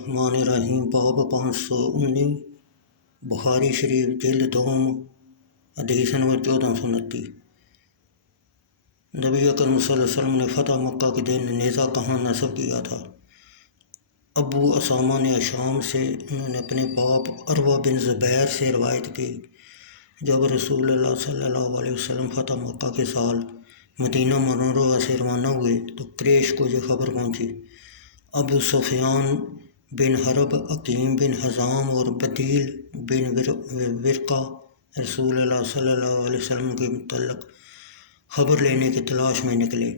الرحمن الرحیم باب 519 بخاری شریف جلد دوم حدیث نمبر 1429۔ نبی اکرم صلی اللہ علیہ وسلم نے فتح مکہ کے دن نیزہ کہاں نصب کیا تھا؟ ابو اسامہ نے شام سے انہوں نے اپنے باپ عروہ بن زبیر سے روایت کی، جب رسول اللہ صلی اللہ علیہ وسلم فتح مکہ کے سال مدینہ منورہ سے روانہ ہوئے تو قریش کو یہ خبر پہنچی۔ ابو سفیان بن حرب، حکیم بن حزام اور بدیل بن ورقہ رسول اللہ صلی اللہ علیہ وسلم کے متعلق خبر لینے کی تلاش میں نکلے۔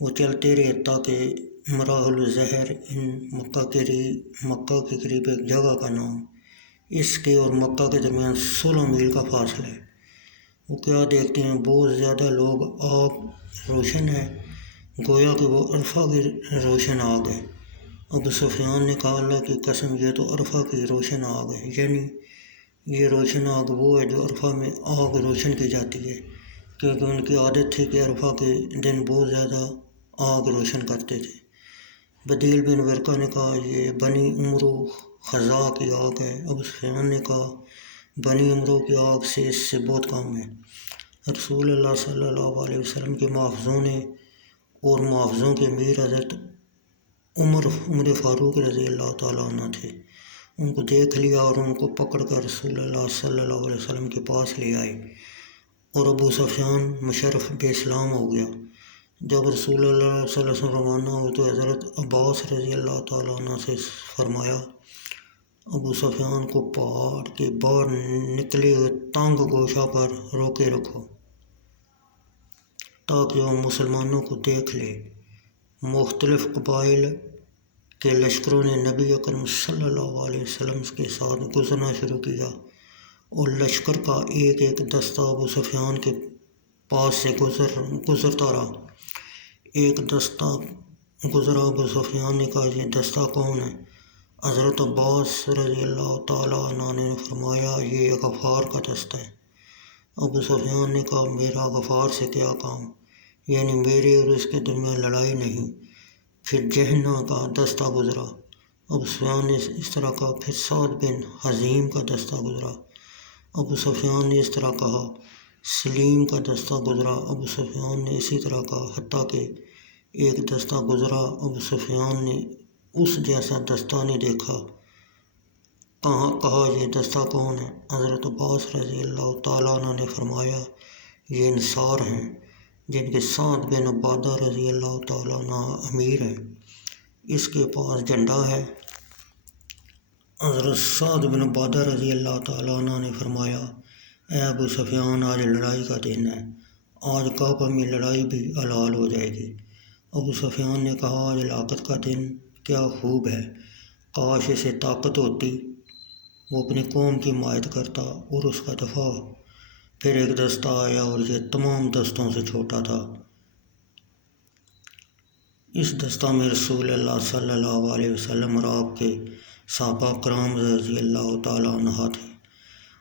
وہ چلتے رہے تاکہ مراح الزہر، مکہ کے قریب ایک جگہ کا نام، اس کے اور مکہ کے درمیان 16 میل کا فاصلہ ہے۔ وہ کیا دیکھتے ہیں، بہت زیادہ لوگ، آگ روشن ہے، گویا کہ وہ عرفہ کی روشن آگ ہے۔ ابو سفیان نے کہا، اللہ کی قسم، یہ تو عرفہ کی روشن آگ ہے، یعنی یہ روشن آگ وہ ہے جو عرفہ میں آگ روشن کی جاتی ہے، کیونکہ ان کی عادت تھی کہ عرفہ کے دن بہت زیادہ آگ روشن کرتے تھے۔ بدیل بن ورقہ نے کہا، یہ بنی عمرو خزاں کی آگ ہے۔ ابو سفیان نے کہا، بنی عمرو کی آگ سے اس سے بہت کم ہے۔ رسول اللہ صلی اللہ علیہ وسلم کے محافظوں نے اور محافظوں کے امیر حضرت عمر فاروق رضی اللہ تعالیٰ عنہ تھے، ان کو دیکھ لیا اور ان کو پکڑ کر رسول اللہ صلی اللہ علیہ وسلم کے پاس لے آئے، اور ابو سفیان مشرف بے اسلام ہو گیا۔ جب رسول اللہ صلی اللہ علیہ وسلم روانہ ہوئے تو حضرت عباس رضی اللہ تعالیٰ عنہ سے فرمایا، ابو سفیان کو پہاڑ کے باہر نکلے ہوئے تنگ گوشہ پر روکے رکھو تاکہ وہ مسلمانوں کو دیکھ لے۔ مختلف قبائل کے لشکروں نے نبی اکرم صلی اللہ علیہ وسلم کے ساتھ گزرنا شروع کیا، اور لشکر کا ایک ایک دستہ ابو سفیان کے پاس سے گزرتا رہا۔ ایک دستہ گزرا، ابو سفیان نے کہا، یہ دستہ کون ہے؟ حضرت عباس رضی اللہ تعالیٰ عنہ نے فرمایا، یہ غفار کا دستہ ہے۔ ابو سفیان نے کہا، میرا غفار سے کیا کام، یعنی میرے اور اس کے درمیان لڑائی نہیں۔ پھر جہنہ کا دستہ گزرا، ابو سفیان نے اس طرح کہا۔ پھر سعد بن حزیم کا دستہ گزرا، ابو سفیان نے اس طرح کہا۔ سلیم کا دستہ گزرا، ابو سفیان نے اسی طرح کہا، حتیٰ کہ ایک دستہ گزرا، ابو سفیان نے اس جیسا دستہ نہیں دیکھا۔ کہا، یہ دستہ کون ہے؟ حضرت عباس رضی اللہ تعالیٰ عنہ نے فرمایا، یہ انصار ہیں، جن کے سعد بن عبادہ رضی اللہ تعالیٰ عنہ امیر ہیں، اس کے پاس جھنڈا ہے۔ حضرت سعد بن عبادہ رضی اللہ تعالیٰ عنہ نے فرمایا، اے ابو سفیان، آج لڑائی کا دن ہے، آج کعبہ میں لڑائی بھی حلال ہو جائے گی۔ ابو سفیان نے کہا، آج ہلاکت کا دن کیا خوب ہے، کاش اسے طاقت ہوتی، وہ اپنی قوم کی حمایت کرتا اور اس کا دفاع۔ پھر ایک دستہ آیا اور یہ تمام دستوں سے چھوٹا تھا۔ اس دستہ میں رسول اللہ صلی اللہ علیہ وسلم اور آپ کے صحابہ کرام رضی اللہ تعالیٰ عنہ تھے،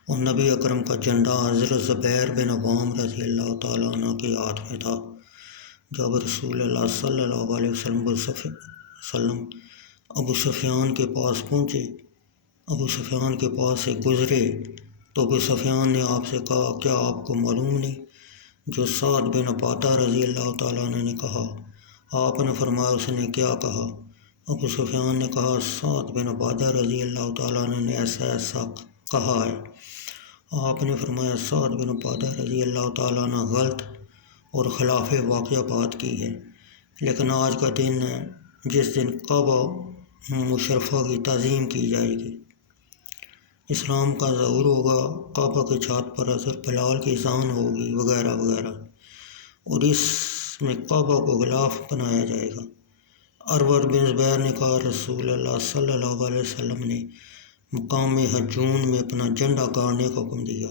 اور نبی اکرم کا جھنڈا حضرت زبیر بن عوام رضی اللہ تعالیٰ عنہ کے ہاتھ میں تھا۔ جب رسول اللہ صلی اللہ علیہ وسلم ابو سفیان کے پاس پہنچے، ابو سفیان کے پاس سے گزرے، تو ابو سفیان نے آپ سے کہا، کیا آپ کو معلوم نہیں جو سعد بن عبادہ رضی اللہ تعالیٰ عنہ نے کہا؟ آپ نے فرمایا، اس نے کیا کہا؟ ابو سفیان نے کہا، سعد بن عبادہ رضی اللہ تعالیٰ عنہ نے ایسا ایسا کہا ہے۔ آپ نے فرمایا، سعد بن عبادہ رضی اللہ تعالیٰ عنہ غلط اور خلاف واقعہ بات کی ہے، لیکن آج کا دن ہے جس دن کعبہ مشرفہ کی تعظیم کی جائے گی، اسلام کا ظہور ہوگا، کعبہ کی چھت پر حضرت بلال کی اذان ہوگی، وغیرہ وغیرہ، اور اس میں کعبہ کو غلاف بنایا جائے گا۔ عروہ بن زبیر نے کہا، رسول اللہ صلی اللہ علیہ وسلم نے مقام حجون میں اپنا جھنڈا گاڑنے کا حکم دیا۔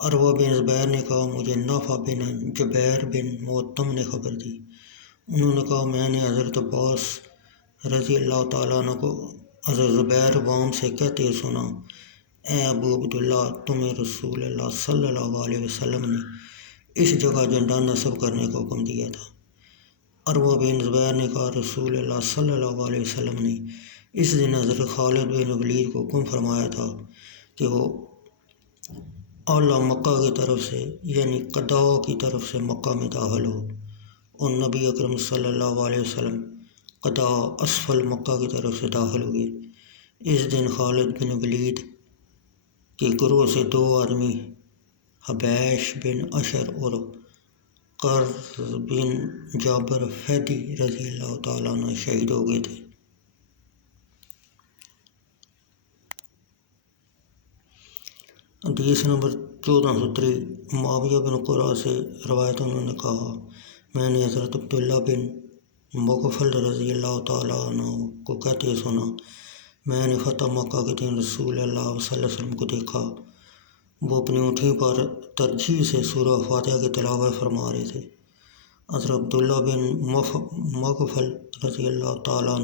عروہ بن زبیر نے کہا، مجھے نافع بن جبیر بن معتم نے خبر دی، انہوں نے کہا، میں نے حضرت عباس رضی اللہ تعالیٰ عنہ کو حضرت زبیر عوام سے کہتے سنا، اے ابو عبداللہ، تمہیں رسول اللہ صلی اللہ علیہ وسلم نے اس جگہ جھنڈا نصب کرنے کا حکم دیا تھا۔ عروہ بن زبیر نے کہا، رسول اللہ صلی اللہ علیہ وسلم نے اس دن حضرت خالد بن ولید کو حکم فرمایا تھا کہ وہ اعلیٰ مکہ کی طرف سے یعنی قضاء کی طرف سے مکہ میں داخل ہو، اور نبی اکرم صلی اللہ علیہ وسلم قضاء اسفل مکہ کی طرف سے داخل ہوئے۔ اس دن خالد بن ولید کے گروہ سے 2 آدمی حبیش بن اشر اور قرظ بن جابر فیدی رضی اللہ تعالیٰ عنہ شہید ہو گئے تھے۔ حدیث نمبر 1403 معاویہ بن قرہ سے روایت، انہوں نے کہا میں نے حضرت عبداللہ بن مغفل رضی اللہ تعالیٰ عنہ کو کہتے سنا، میں نے فتح مکہ کے دن رسول اللہ صلی اللہ علیہ وسلم کو دیکھا، وہ اپنی اونٹھی پر ترجیح سے سورہ فاتحہ کی تلاوت فرما رہے تھے۔ حضرت عبداللہ بن مغفل رضی اللہ تعالیٰ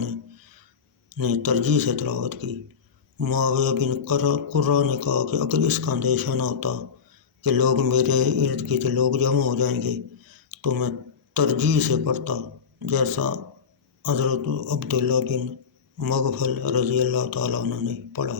نے ترجیح سے تلاوت کی۔ معاویہ بن قرہ نے کہا کہ اگر اس کا اندیشہ نہ ہوتا کہ لوگ میرے ارد گرد لوگ جمع ہو جائیں گے تو میں ترجیح سے پڑھتا جیسا حضرت عبداللہ بن مغفل رضی اللہ تعالیٰ عنہ نے پڑھا۔